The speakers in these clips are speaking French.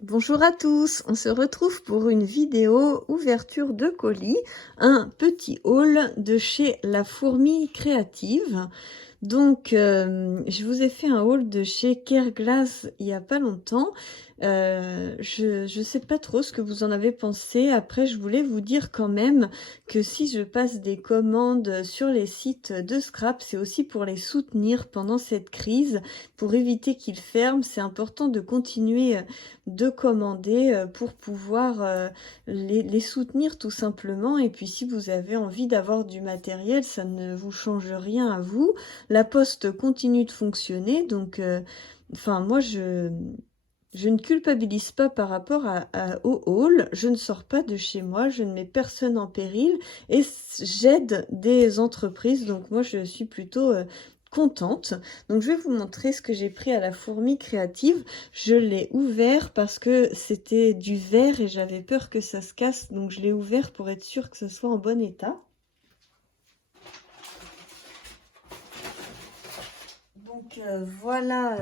Bonjour à tous, on se retrouve pour une vidéo ouverture de colis, un petit haul de chez La Fourmi Créative. Donc je vous ai fait un haul de chez Careglass il y a pas longtemps. Je sais pas trop ce que vous en avez pensé. Après, je voulais vous dire quand même que si je passe des commandes sur les sites de scrap, c'est aussi pour les soutenir pendant cette crise, pour éviter qu'ils ferment. C'est important de continuer de commander pour pouvoir les soutenir tout simplement. Et puis si vous avez envie d'avoir du matériel, ça ne vous change rien à vous. La poste continue de fonctionner, donc enfin moi je ne culpabilise pas par rapport au haul, je ne sors pas de chez moi, je ne mets personne en péril et j'aide des entreprises, donc moi je suis plutôt contente. Donc je vais vous montrer ce que j'ai pris à La Fourmi Créative. Je l'ai ouvert parce que c'était du verre et j'avais peur que ça se casse, donc je l'ai ouvert pour être sûre que ce soit en bon état. Donc voilà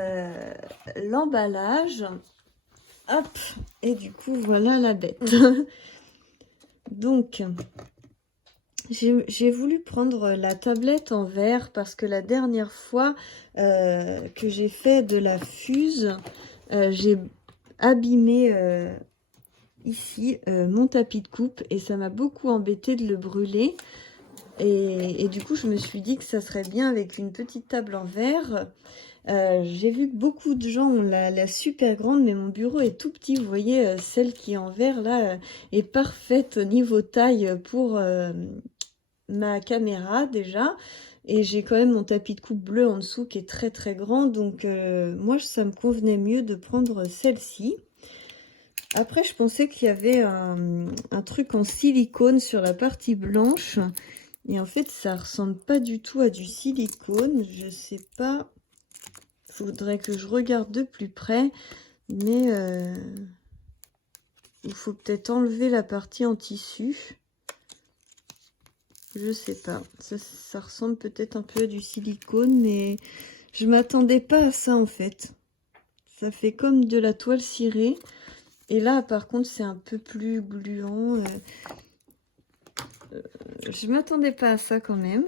l'emballage. Hop, et du coup voilà la bête. Donc j'ai voulu prendre la tablette en verre parce que la dernière fois que j'ai fait de la fuse, j'ai abîmé ici mon tapis de coupe et ça m'a beaucoup embêté de le brûler. Et du coup, je me suis dit que ça serait bien avec une petite table en verre. J'ai vu que beaucoup de gens ont la super grande, mais mon bureau est tout petit. Vous voyez, celle qui est en verre, là, est parfaite au niveau taille pour ma caméra, déjà. Et j'ai quand même mon tapis de coupe bleu en dessous qui est très très grand. Donc, moi, ça me convenait mieux de prendre celle-ci. Après, je pensais qu'il y avait un truc en silicone sur la partie blanche. Et en fait, ça ressemble pas du tout à du silicone. Je sais pas. Faudrait que je regarde de plus près. Mais il faut peut-être enlever la partie en tissu. Je sais pas. Ça ressemble peut-être un peu à du silicone, mais je m'attendais pas à ça en fait. Ça fait comme de la toile cirée. Et là, par contre, c'est un peu plus gluant. Je m'attendais pas à ça quand même.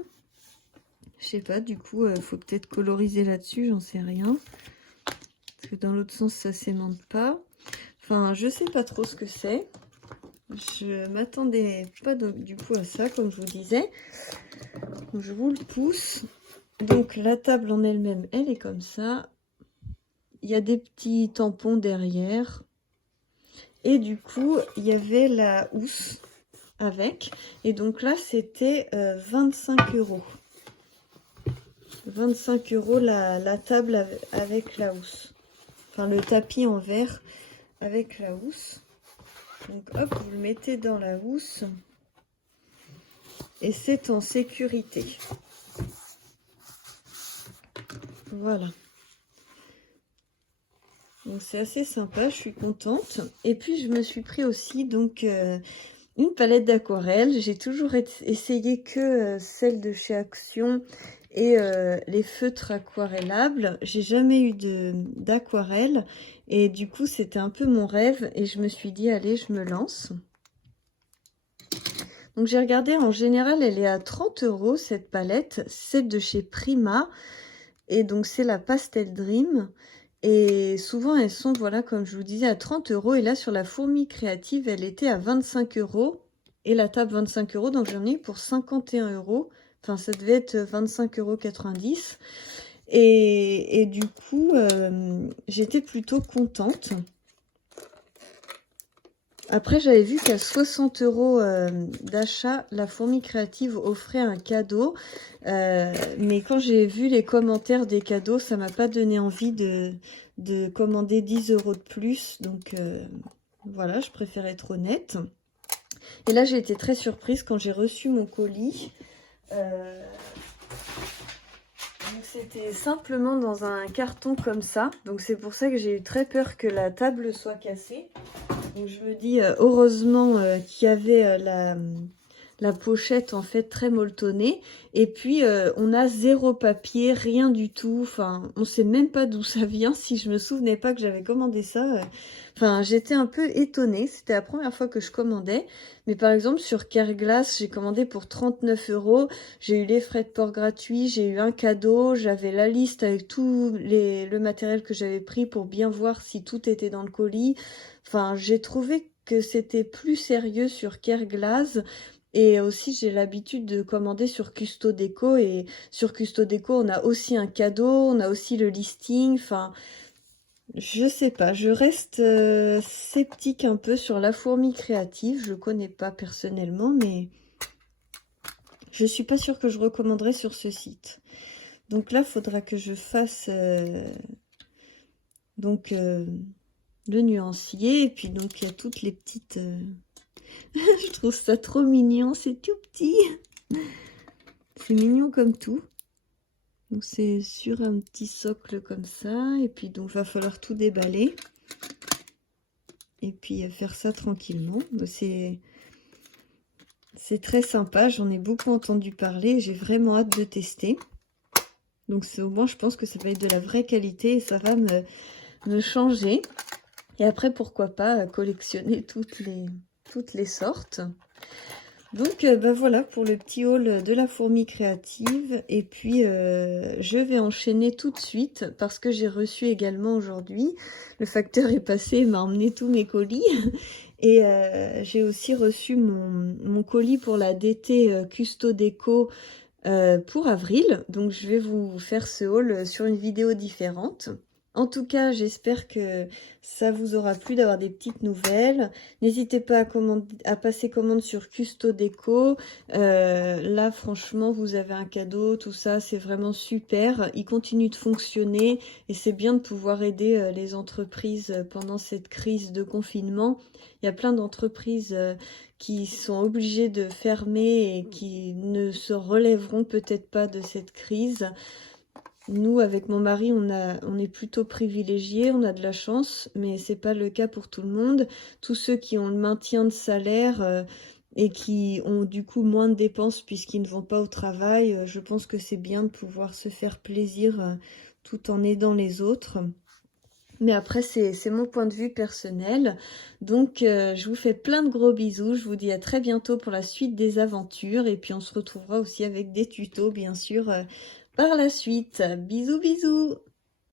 Je sais pas, du coup, faut peut-être coloriser là-dessus, j'en sais rien. Parce que dans l'autre sens, ça s'aimante pas. Enfin, je sais pas trop ce que c'est. Je m'attendais pas du coup à ça, comme je vous disais. Donc, je vous le pousse. Donc, la table en elle-même, elle est comme ça. Il y a des petits tampons derrière. Et du coup, il y avait la housse avec. Et donc là, c'était 25 €. 25 € la table avec la housse. Enfin, le tapis en verre avec la housse. Donc hop, vous le mettez dans la housse. Et c'est en sécurité. Voilà. Donc c'est assez sympa, je suis contente. Et puis je me suis pris aussi donc une palette d'aquarelle. J'ai toujours essayé que celle de chez Action et les feutres aquarellables. J'ai jamais eu d'aquarelle et du coup c'était un peu mon rêve et je me suis dit allez, je me lance. Donc j'ai regardé, en général elle est à 30 € cette palette, c'est de chez Prima et donc c'est la Pastel Dream. Et souvent elles sont, voilà, comme je vous disais, à 30 € et là sur La Fourmi Créative elle était à 25 € et la table 25 €, donc j'en ai eu pour 51 €. Enfin ça devait être 25,90 € et du coup j'étais plutôt contente. Après, j'avais vu qu'à 60 € d'achat, La Fourmi Créative offrait un cadeau. Mais quand j'ai vu les commentaires des cadeaux, ça m'a pas donné envie de commander 10 € de plus. Donc voilà, je préfère être honnête. Et là, j'ai été très surprise quand j'ai reçu mon colis. Donc c'était simplement dans un carton comme ça. Donc c'est pour ça que j'ai eu très peur que la table soit cassée. Donc je me dis heureusement qu'il y avait la pochette en fait très molletonnée. Et puis on a 0 papier, rien du tout. Enfin, on sait même pas d'où ça vient. Si je me souvenais pas que j'avais commandé ça. Enfin, j'étais un peu étonnée. C'était la première fois que je commandais. Mais par exemple, sur Careglass, j'ai commandé pour 39 €. J'ai eu les frais de port gratuits, j'ai eu un cadeau, j'avais la liste avec tout le matériel que j'avais pris pour bien voir si tout était dans le colis. Enfin, j'ai trouvé que c'était plus sérieux sur Careglass. Et aussi, j'ai l'habitude de commander sur Custodeco. Et sur Custodeco, on a aussi un cadeau, on a aussi le listing. Enfin, je sais pas, je reste sceptique un peu sur La Fourmi Créative. Je connais pas personnellement, mais je suis pas sûre que je recommanderais sur ce site. Donc là, il faudra que je fasse le nuancier. Et puis donc, il y a toutes les petites... je trouve ça trop mignon, c'est tout petit. C'est mignon comme tout. Donc c'est sur un petit socle comme ça. Et puis donc, va falloir tout déballer. Et puis faire ça tranquillement. C'est très sympa, j'en ai beaucoup entendu parler. J'ai vraiment hâte de tester. Donc au moins, je pense que ça va être de la vraie qualité et ça va me changer. Et après, pourquoi pas collectionner toutes les sortes. Donc bah voilà pour le petit haul de La Fourmi Créative. Et puis je vais enchaîner tout de suite parce que j'ai reçu également aujourd'hui, le facteur est passé et m'a emmené tous mes colis. Et j'ai aussi reçu mon colis pour la DT Custodeco pour avril. Donc je vais vous faire ce haul sur une vidéo différente. En tout cas, j'espère que ça vous aura plu d'avoir des petites nouvelles. N'hésitez pas à passer commande sur Custodeco. Là, franchement, vous avez un cadeau, tout ça, c'est vraiment super. Il continue de fonctionner et c'est bien de pouvoir aider les entreprises pendant cette crise de confinement. Il y a plein d'entreprises qui sont obligées de fermer et qui ne se relèveront peut-être pas de cette crise. Nous, avec mon mari, on est plutôt privilégiés, on a de la chance, mais c'est pas le cas pour tout le monde. Tous ceux qui ont le maintien de salaire et qui ont du coup moins de dépenses puisqu'ils ne vont pas au travail, je pense que c'est bien de pouvoir se faire plaisir tout en aidant les autres. Mais après, c'est mon point de vue personnel. Donc, je vous fais plein de gros bisous. Je vous dis à très bientôt pour la suite des aventures. Et puis, on se retrouvera aussi avec des tutos, bien sûr, par la suite. Bisous, bisous!